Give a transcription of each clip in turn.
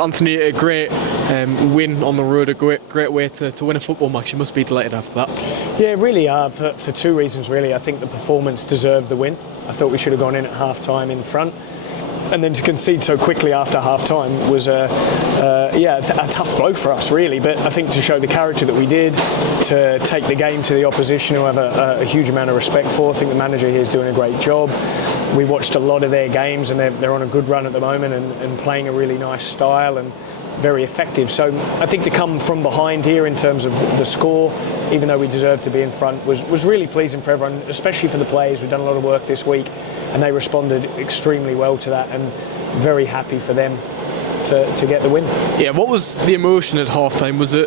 Anthony, a great win on the road, a great way to win a football match. You must be delighted after that. Yeah, really, for two reasons, really. I think the performance deserved the win. I thought we should have gone in at half-time in front. And then to concede so quickly after half-time was a tough blow for us, really. But I think to show the character that we did, to take the game to the opposition, who I have a huge amount of respect for. I think the manager here is doing a great job. We watched a lot of their games, and they're on a good run at the moment and playing a really nice style and very effective. So I think to come from behind here in terms of the score, even though we deserved to be in front, was really pleasing for everyone, especially for the players. We've done a lot of work this week, and they responded extremely well to that, and very happy for them to get the win. Yeah, what was the emotion at half-time? Was it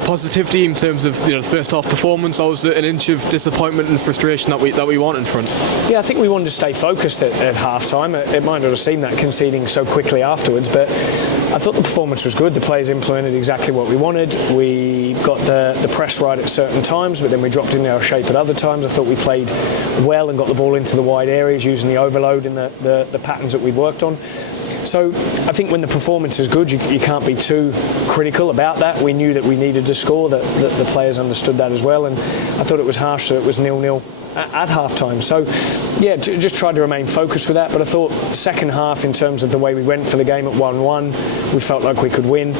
positivity in terms of the first half performance, or was it an inch of disappointment and frustration that we want in front? Yeah, I think we wanted to stay focused at half-time. It might not have seemed that, conceding so quickly afterwards, but I thought the performance was good. The players implemented exactly what we wanted. We got the press right at certain times, but then we dropped into our shape at other times. I thought we played well and got the ball into the wide areas using the overload and the patterns that we'd worked on. So I think when the performance is good, you can't be too critical about that. We knew that we needed to score, that the players understood that as well, and I thought it was harsh that it was 0-0 at half-time. So yeah, just tried to remain focused with that, but I thought the second half, in terms of the way we went for the game at 1-1, we felt like we could win.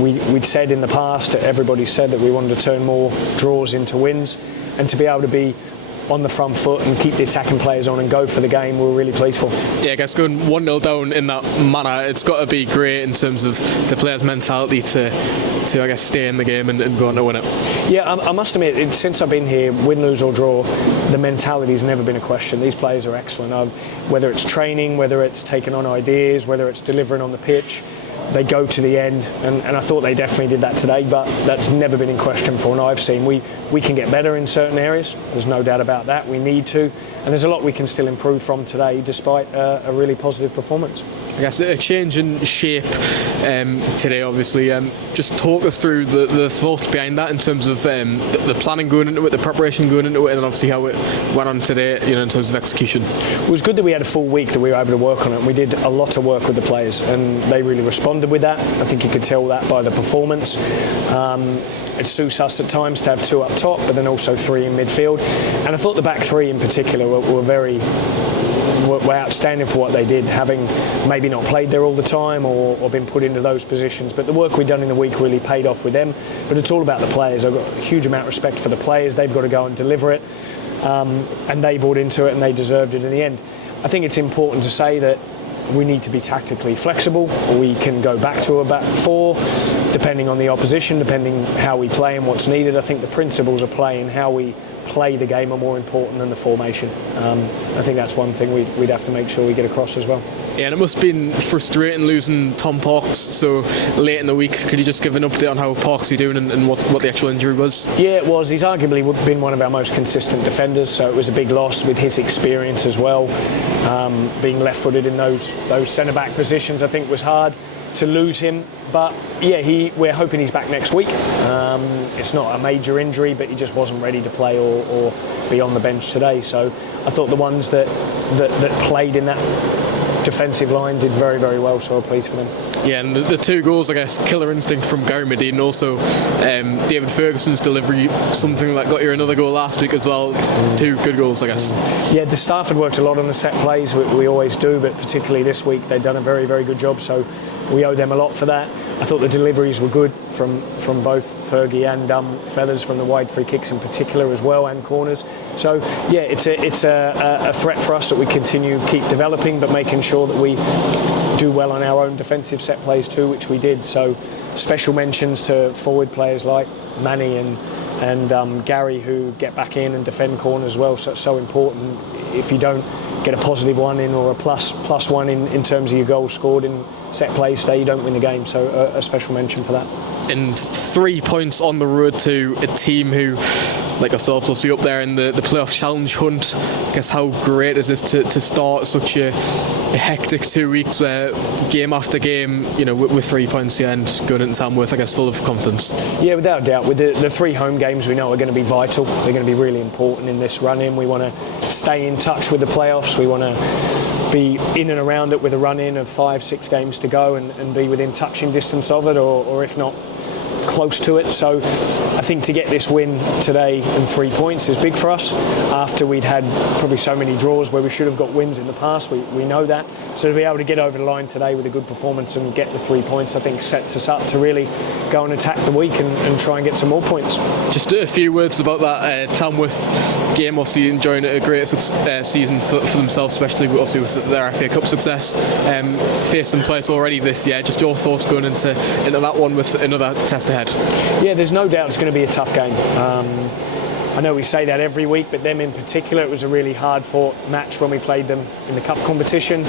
We'd said in the past, everybody said that we wanted to turn more draws into wins, and to be able to be on the front foot and keep the attacking players on and go for the game, we're really pleased for. Yeah, I guess going 1-0 down in that manner, it's got to be great in terms of the players' mentality to I guess stay in the game and go on to win it. Yeah, I must admit, since I've been here, win, lose or draw, the mentality's never been a question. These players are excellent. Whether it's training, whether it's taking on ideas, whether it's delivering on the pitch, they go to the end, and I thought they definitely did that today, but that's never been in question for what I've seen. We can get better in certain areas, there's no doubt about that. We need to, and there's a lot we can still improve from today, despite a really positive performance. I guess a change in shape today, obviously. Just talk us through the thoughts behind that in terms of the planning going into it, the preparation going into it, and obviously how it went on today, in terms of execution. It was good that we had a full week that we were able to work on it. We did a lot of work with the players, and they really responded with that. I think you could tell that by the performance. It suits us at times to have two up top, but then also three in midfield. And I thought the back three in particular were outstanding for what they did, having maybe not played there all the time or been put into those positions. But the work we'd done in the week really paid off with them. But it's all about the players. I've got a huge amount of respect for the players. They've got to go and deliver it. And they bought into it and they deserved it in the end. I think it's important to say that we need to be tactically flexible. We can go back to a back four, depending on the opposition, depending how we play and what's needed. I think the principles of play and how we play the game are more important than the formation. I think that's one thing we'd have to make sure we get across as well. Yeah, and it must have been frustrating losing Tom Parks so late in the week. Could you just give an update on how Parks is doing and what the actual injury was? Yeah, it was. He's arguably been one of our most consistent defenders, so it was a big loss with his experience as well. Being left-footed in those centre-back positions, I think, was hard to lose him. But yeah, we're hoping he's back next week. It's not a major injury, but he just wasn't ready to play or be on the bench today. So I thought the ones that played in that defensive line did very, very well, so I'm pleased for them. Yeah, and the two goals, I guess, killer instinct from Gary Medine, and also David Ferguson's delivery, something that got you another goal last week as well. Two good goals, I guess. Yeah, the staff had worked a lot on the set plays, we always do, but particularly this week they've done a very, very good job, so we owe them a lot for that. I thought the deliveries were good from both Fergie and Feathers, from the wide free kicks in particular as well, and corners. So yeah, it's a threat for us that we continue keep developing, but making sure that we do well on our own defensive set plays too, which we did. So special mentions to forward players like Manny and Gary, who get back in and defend corners as well. So important. If you don't get a positive one in or a plus one in terms of your goals scored in set plays today, you don't win the game. So a special mention for that. And 3 points on the road to a team who, like ourselves, will see up there in the playoff challenge hunt. I guess how great is this to start such a hectic 2 weeks where game after game, with 3 points and going into Tamworth, I guess, full of confidence. Yeah, without a doubt. With the 3 home games, we know are going to be vital. They're going to be really important in this run-in. We want to stay in touch with the playoffs. We want to be in and around it with a run-in of 5-6 games to go and be within touching distance of it, or if not, close to it. So I think to get this win today and 3 points is big for us after we'd had probably so many draws where we should have got wins in the past. We know that. So to be able to get over the line today with a good performance and get the 3 points, I think sets us up to really go and attack the week and try and get some more points. Just a few words about that Tamworth game, obviously enjoying a great season for themselves, especially obviously with their FA Cup success. Faced them twice already this year. Just your thoughts going into that one with another test ahead? Yeah, there's no doubt it's going to be a tough game. I know we say that every week, but them in particular, it was a really hard-fought match when we played them in the cup competition.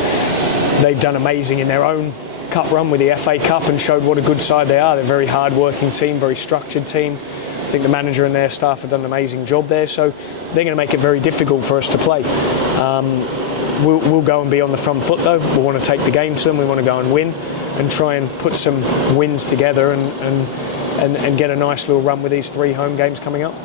They've done amazing in their own cup run with the FA Cup and showed what a good side they are. They're a very hard-working team, very structured team. I think the manager and their staff have done an amazing job there, so they're going to make it very difficult for us to play. We'll go and be on the front foot though. We want to take the game to them. We want to go and win and try and put some wins together and get a nice little run with these 3 home games coming up.